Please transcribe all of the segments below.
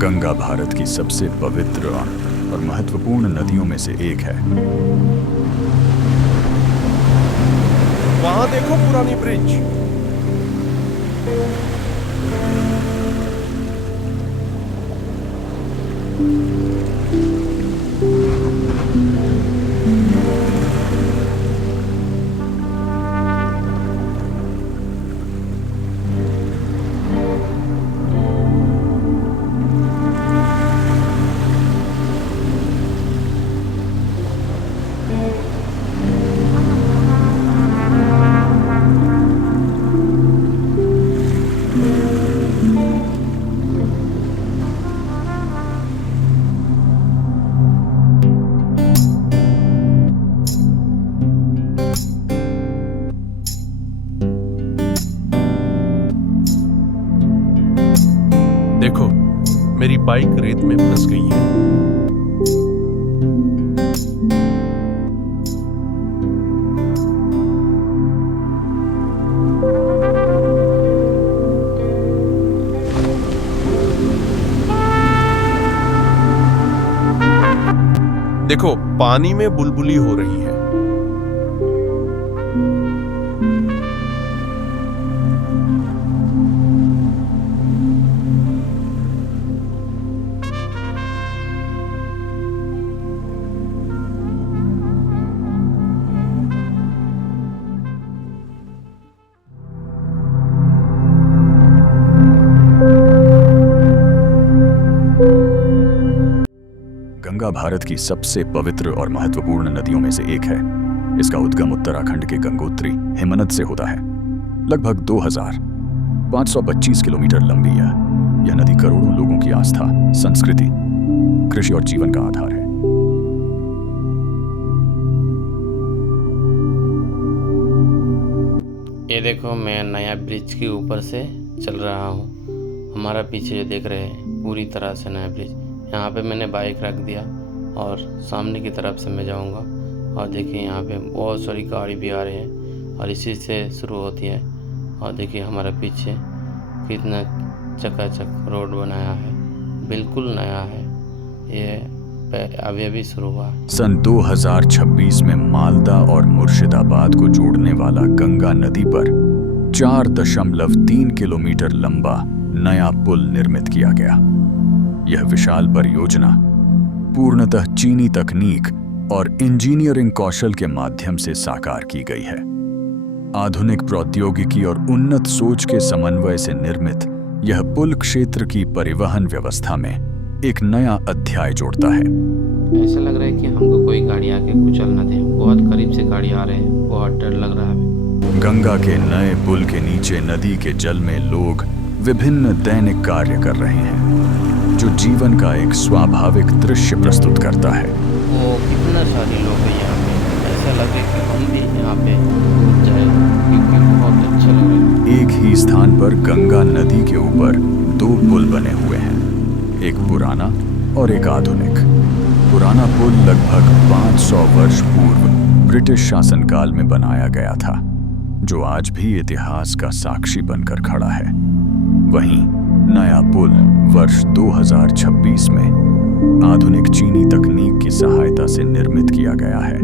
गंगा भारत की सबसे पवित्र और महत्वपूर्ण नदियों में से एक है। वहां देखो पुरानी ब्रिज। देखो, मेरी बाइक रेत में फंस गई है। देखो, पानी में बुलबुली हो रही है। गंगा भारत की सबसे पवित्र और महत्वपूर्ण नदियों में से एक है। इसका उद्गम उत्तराखंड के गंगोत्री हिमनद से होता है। लगभग 2525 किलोमीटर लंबी यह नदी करोड़ों लोगों की आस्था, संस्कृति, कृषि और जीवन का आधार है। ये देखो, मैं नया ब्रिज के ऊपर से चल रहा हूँ। हमारा पीछे जो देख रहे हैं पूरी तरह से नया ब्रिज। यहाँ पे मैंने बाइक रख दिया और सामने की तरफ से मैं जाऊँगा। और देखिए, यहाँ पे बहुत सारी गाड़ी भी आ रही है और इसी से शुरू होती है। और देखिए हमारे पीछे कितना चकाचक रोड बनाया है, बिल्कुल नया है। ये अभी शुरू हुआ। सन 2026 में मालदा और मुर्शिदाबाद को जोड़ने वाला गंगा नदी पर 4.3 किलोमीटर लंबा नया पुल निर्मित किया गया। यह विशाल परियोजना पूर्णतः चीनी तकनीक और इंजीनियरिंग कौशल के माध्यम से साकार की गई है। आधुनिक प्रौद्योगिकी और उन्नत सोच के समन्वय से निर्मित यह पुल क्षेत्र की परिवहन व्यवस्था में एक नया अध्याय जोड़ता है। ऐसा लग रहा है कि हमको कोई गाड़ी आके कुचल न दे। बहुत करीब से गाड़ी आ रहे हैं, बहुत डर लग रहा है। गंगा के नए पुल के नीचे नदी के जल में लोग विभिन्न दैनिक कार्य कर रहे हैं, जो जीवन का एक स्वाभाविक दृश्य प्रस्तुत करता है। वो कितना सारे लोग हैं यहाँ पे। ऐसा लगे कि हम भी यहाँ पे जाए, क्योंकि बहुत अच्छा लग रहा है। एक ही स्थान पर गंगा नदी के ऊपर 2 पुल बने हुए हैं, एक पुराना और एक आधुनिक। पुराना पुल लगभग 500 वर्ष पूर्व ब्रिटिश शासनकाल में बनाया गया था, जो आज भी इतिहास का साक्षी बनकर खड़ा है। वहीं नया पुल वर्ष 2026 में आधुनिक चीनी तकनीक की सहायता से निर्मित किया गया है।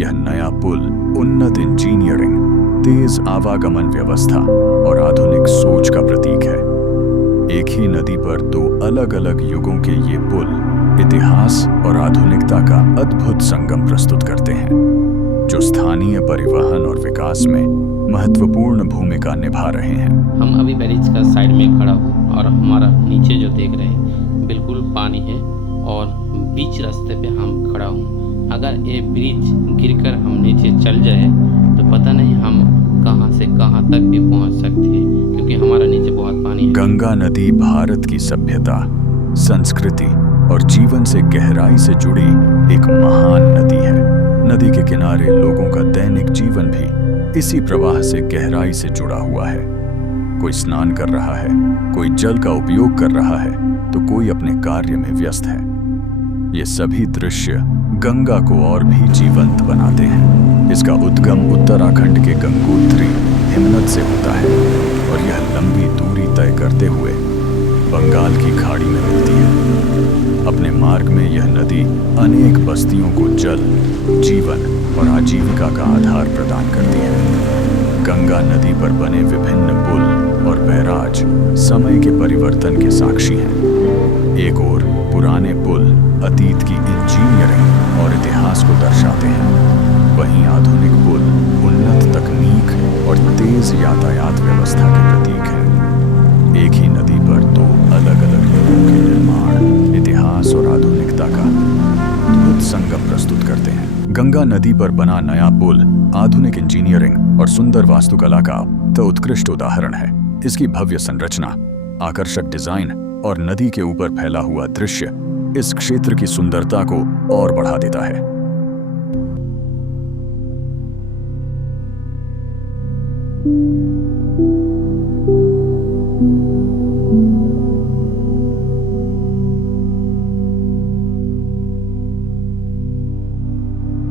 यह नया पुल उन्नत इंजीनियरिंग, तेज आवागमन व्यवस्था और आधुनिक सोच का प्रतीक है। एक ही नदी पर 2 अलग-अलग युगों के ये पुल इतिहास और आधुनिकता का अद्भुत संगम प्रस्तुत करते हैं, जो स्थानीय परिवहन और विकास में महत्वपूर्ण भूमिका निभा रहे हैं। हम अभी ब्रिज का साइड में खड़ा हूँ और हमारा नीचे जो देख रहे हैं बिल्कुल पानी है और बीच रास्ते पे हम खड़ा हूँ। अगर ये ब्रिज गिरकर हम नीचे चल जाए तो पता नहीं हम कहाँ से कहाँ तक भी पहुँच सकते हैं, क्योंकि हमारा नीचे बहुत पानी है। गंगा नदी भारत की सभ्यता, संस्कृति और जीवन से गहराई से जुड़ी एक महान नदी है। नदी के किनारे लोगों का दैनिक जीवन भी इसी प्रवाह से गहराई से जुड़ा हुआ है। कोई स्नान कर रहा है, कोई जल का उपयोग कर रहा है, तो कोई अपने कार्य में व्यस्त है। ये सभी दृश्य गंगा को और भी जीवंत बनाते हैं। इसका उद्गम उत्तराखंड के गंगोत्री हिमनद से होता है और यह लंबी दूरी तय करते हुए बंगाल की खाड़ी में मिलता है। अनेक बस्तियों को जल, जीवन और आजीविका का आधार प्रदान करती है। गंगा नदी पर बने विभिन्न पुल और बैराज समय के परिवर्तन के साक्षी हैं। एक ओर पुराने पुल अतीत की इंजीनियरिंग और इतिहास को दर्शाते हैं, वहीं आधुनिक पुल उन्नत तकनीक और तेज यातायात व्यवस्था के प्रतीक हैं। एक ही नदी पर दो अलग-अलग युगों के निर्माण, इतिहास और आधुनिकता का अद्भुत संगम प्रस्तुत करते हैं। गंगा नदी पर बना नया पुल आधुनिक इंजीनियरिंग और सुंदर वास्तुकला का तो उत्कृष्ट उदाहरण है। इसकी भव्य संरचना, आकर्षक डिजाइन और नदी के ऊपर फैला हुआ दृश्य इस क्षेत्र की सुंदरता को और बढ़ा देता है।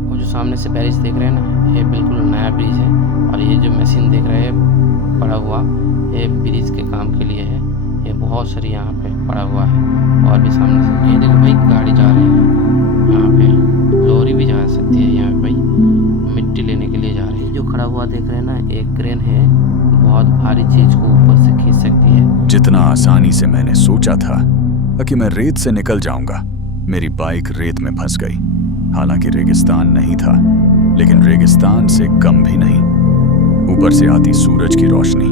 वो जो सामने से ब्रिज देख रहे हैं ना, ये बिल्कुल नया ब्रिज है। और ये जो मशीन देख रहे हैं पड़ा हुआ, ये ब्रिज के काम के लिए है। ये बहुत सारी यहाँ पे पड़ा हुआ है। और भी सामने से ये देखो भाई, गाड़ी जा रही है यहाँ पे, लॉरी भी जा सकती है यहाँ पे भाई, मिट्टी लेने के लिए जा रही है। जो खड़ा हुआ देख रहे हैं ना, एक क्रेन है, बहुत भारी चीज को ऊपर से खींच सकती है। जितना आसानी से मैंने सोचा था कि मैं रेत से निकल जाऊंगा, मेरी बाइक रेत में फंस गई। हालांकि रेगिस्तान नहीं था, लेकिन रेगिस्तान से कम भी नहीं। ऊपर से आती सूरज की रोशनी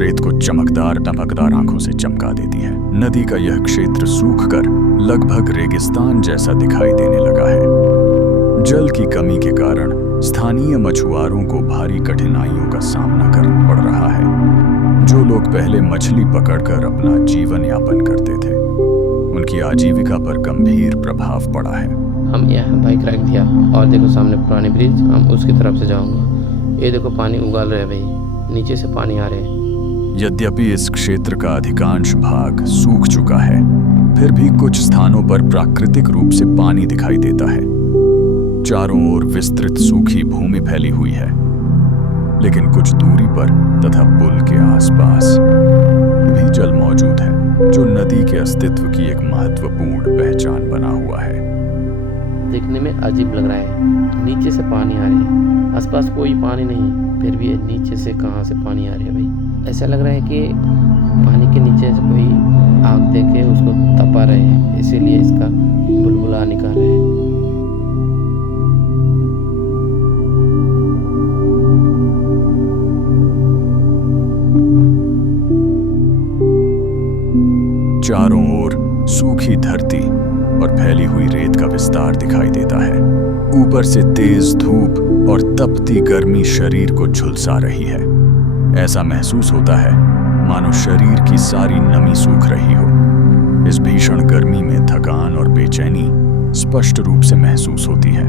रेत को चमकदार आंखों से चमका देती है। नदी का यह क्षेत्र सूखकर लगभग रेगिस्तान जैसा दिखाई देने लगा है। जल की कमी के कारण स्थानीय मछुआरों को भारी कठिनाइयों का सामना करना पड़ रहा है। जो लोग पहले मछली पकड़कर अपना जीवन यापन करते थे, उनकी आजीविका पर गंभीर प्रभाव पड़ा है। हम यहाँ बाइक रख दिया और देखो सामने पुरानी ब्रिज, हम उसकी तरफ से जाऊंगा। ये देखो पानी उगल रहे भाई, नीचे से पानी आ रहे हैं। यद्यपि इस क्षेत्र का अधिकांश भाग सूख चुका है, फिर भी कुछ स्थानों पर प्राकृतिक रूप से पानी दिखाई देता है। चारों ओर विस्तृत सूखी भूमि फैली हुई है, लेकिन कुछ दूरी पर तथा पुल के आसपास भी जल मौजूद है, जो नदी के अस्तित्व की एक महत्वपूर्ण पहचान बना हुआ है। देखने में अजीब लग रहा है, नीचे से पानी आ रही है, आसपास कोई पानी नहीं, फिर भी नीचे से कहाँ से पानी आ रही है भाई। ऐसा लग रहा है कि पानी के नीचे से कोई आग देके उसको तपा रहे हैं, इसीलिए इसका बुलबुला निकाल रहे हैं। चारों ओर सूखी धरती और फैली हुई रेत का विस्तार दिखाई देता है। ऊपर से तेज धूप और तपती गर्मी शरीर को झुलसा रही है। ऐसा महसूस होता है मानो शरीर की सारी नमी सूख रही हो। इस भीषण गर्मी में थकान और बेचैनी स्पष्ट रूप से महसूस होती है।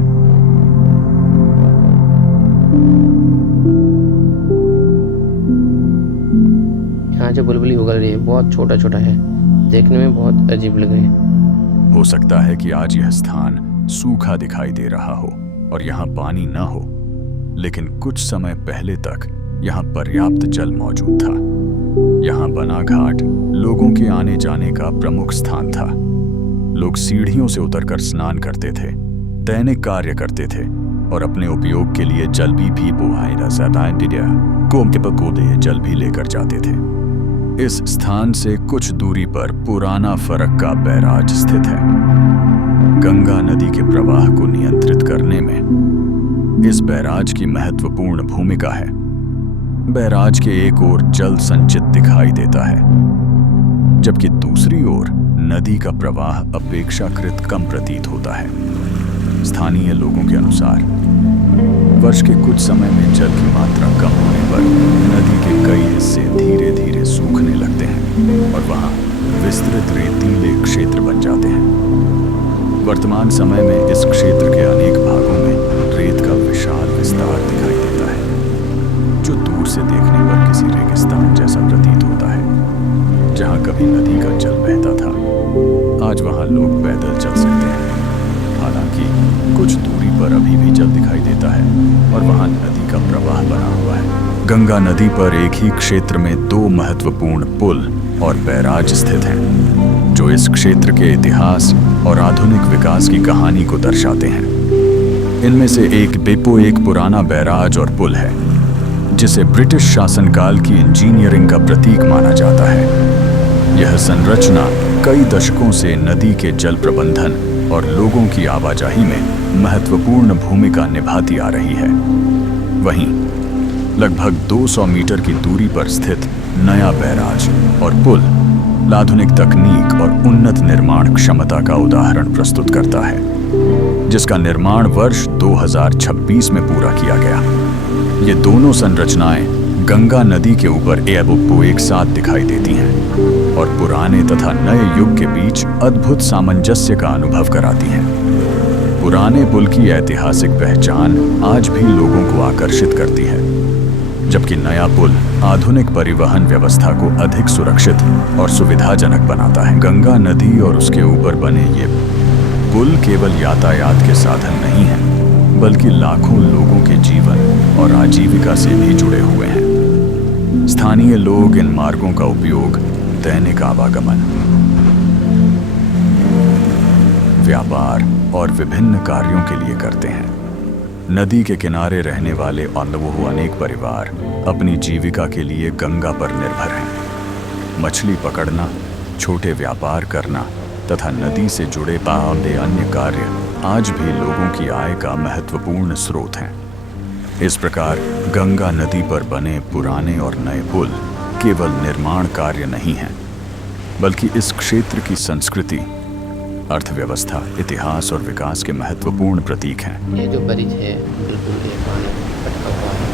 यहाँ जो बुलबुली उगल रही है बहुत छोटा छोटा है, देखने में बहुत अजीब लग रही है। हो सकता है कि आज यह स्थान सूखा दिखाई दे रहा हो और यहाँ पानी न हो, लेकिन कुछ समय पहले तक यहाँ पर्याप्त जल मौजूद था। यहाँ बना घाट लोगों के आने जाने का प्रमुख स्थान था। लोग सीढ़ियों से उतरकर स्नान करते थे, दैनिक कार्य करते थे और अपने उपयोग के लिए जल भी लेकर जाते थे। इस स्थान से कुछ दूरी पर पुराना फरक्का बैराज स्थित है। गंगा नदी के प्रवाह को नियंत्रित करने में इस बैराज की महत्वपूर्ण भूमिका है। बैराज के एक ओर जल संचित दिखाई देता है, जबकि दूसरी ओर नदी का प्रवाह अपेक्षाकृत कम प्रतीत होता है। स्थानीय लोगों के अनुसार वर्ष के कुछ समय में जल की मात्रा कम होने पर नदी के कई हिस्से धीरे धीरे सूखने लगते हैं और वहां विस्तृत रेतीले क्षेत्र बन जाते हैं। वर्तमान समय में इस क्षेत्र के अनेक भागों में रेत का विशाल विस्तार दिखाई देता है, जो दूर से देखने पर किसी रेगिस्तान जैसा प्रतीत होता है। जहां कभी नदी का जल बहता था, आज वहां लोग पैदल चल सकते हैं। हालांकि कुछ दूरी पर अभी भी जल दिखाई देता है और वहां नदी का प्रवाह बना हुआ है। गंगा नदी पर एक ही क्षेत्र में दो महत्वपूर्ण पुल और बैराज स्थित हैं, जो जो इस क्षेत्र के इतिहास और आधुनिक विकास की कहानी को दर्शाते हैं। इनमें से एक बेपो एक पुराना बैराज और पुल है, जिसे ब्रिटिश शासनकाल की इंजीनियरिंग का प्रतीक माना जाता है। यह संरचना कई दशकों से नदी के जल प्रबंधन और लोगों की आवाजाही में महत्वपूर्ण भूमिका निभाती आ रही है। वहीं लगभग 200 मीटर की दूरी पर स्थित नया बैराज और पुल आधुनिक तकनीक और उन्नत निर्माण क्षमता का उदाहरण प्रस्तुत करता है, जिसका निर्माण वर्ष 2026 में पूरा किया गया। ये दोनों संरचनाएं गंगा नदी के ऊपर एक साथ दिखाई देती हैं और पुराने तथा नए युग के बीच अद्भुत सामंजस्य का अनुभव कराती हैं। पुराने पुल की ऐतिहासिक पहचान आज भी लोगों को आकर्षित करती है, जबकि नया पुल आधुनिक परिवहन व्यवस्था को अधिक सुरक्षित और सुविधाजनक बनाता है। गंगा नदी और उसके ऊपर बने ये पुल केवल यातायात के साधन नहीं हैं, बल्कि लाखों लोगों के जीवन और आजीविका से भी जुड़े हुए हैं। स्थानीय लोग इन मार्गों का उपयोग दैनिक आवागमन, व्यापार और विभिन्न कार्यों के लिए करते हैं। नदी के किनारे रहने वाले अनेक परिवार अपनी जीविका के लिए गंगा पर निर्भर हैं। मछली पकड़ना, छोटे व्यापार करना तथा नदी से जुड़े अन्य कार्य आज भी लोगों की आय का महत्वपूर्ण स्रोत हैं। इस प्रकार गंगा नदी पर बने पुराने और नए पुल केवल निर्माण कार्य नहीं हैं, बल्कि इस क्षेत्र की संस्कृति, अर्थव्यवस्था, इतिहास और विकास के महत्वपूर्ण प्रतीक हैं। ये जो ब्रिज है बिल्कुल ये पानी इकट्ठा हुआ है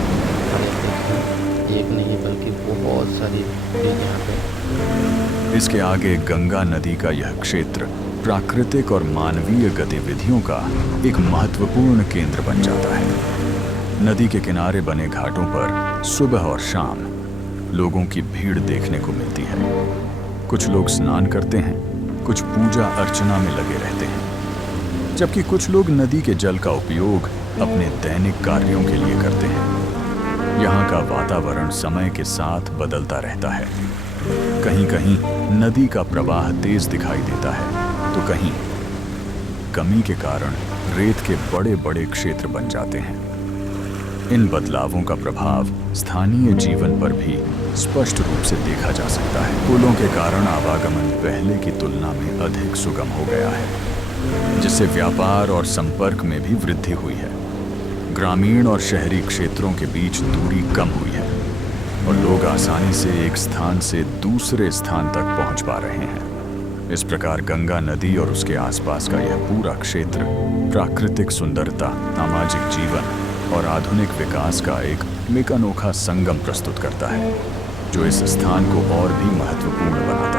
और ये देखिए एक नहीं बल्कि बहुत सारी ब्रिज यहाँ पे। इसके आगे गंगा नदी का यह क्षेत्र प्राकृतिक और मानवीय गतिविधियों का एक महत्वपूर्ण केंद्र बन जाता है। नदी के किनारे बने घाटों पर सुबह और शाम लोगों की भीड़ देखने को मिलती है। कुछ लोग स्नान करते हैं, कुछ पूजा अर्चना में लगे रहते हैं, जबकि कुछ लोग नदी के जल का उपयोग अपने दैनिक कार्यों के लिए करते हैं। यहाँ का वातावरण समय के साथ बदलता रहता है। कहीं कहीं नदी का प्रवाह तेज दिखाई देता है, तो कहीं कमी के कारण रेत के बड़े बड़े क्षेत्र बन जाते हैं। इन बदलावों का प्रभाव स्थानीय जीवन पर भी स्पष्ट रूप से देखा जा सकता है। पुलों के कारण आवागमन पहले की तुलना में अधिक सुगम हो गया है, जिससे व्यापार और संपर्क में भी वृद्धि हुई है। ग्रामीण और शहरी क्षेत्रों के बीच दूरी कम हुई है और लोग आसानी से एक स्थान से दूसरे स्थान तक पहुंच पा रहे हैं। इस प्रकार गंगा नदी और उसके आसपास का यह पूरा क्षेत्र प्राकृतिक सुंदरता, सामाजिक जीवन और आधुनिक विकास का एक अनोखा संगम प्रस्तुत करता है, जो इस स्थान को और भी महत्वपूर्ण बनाता है।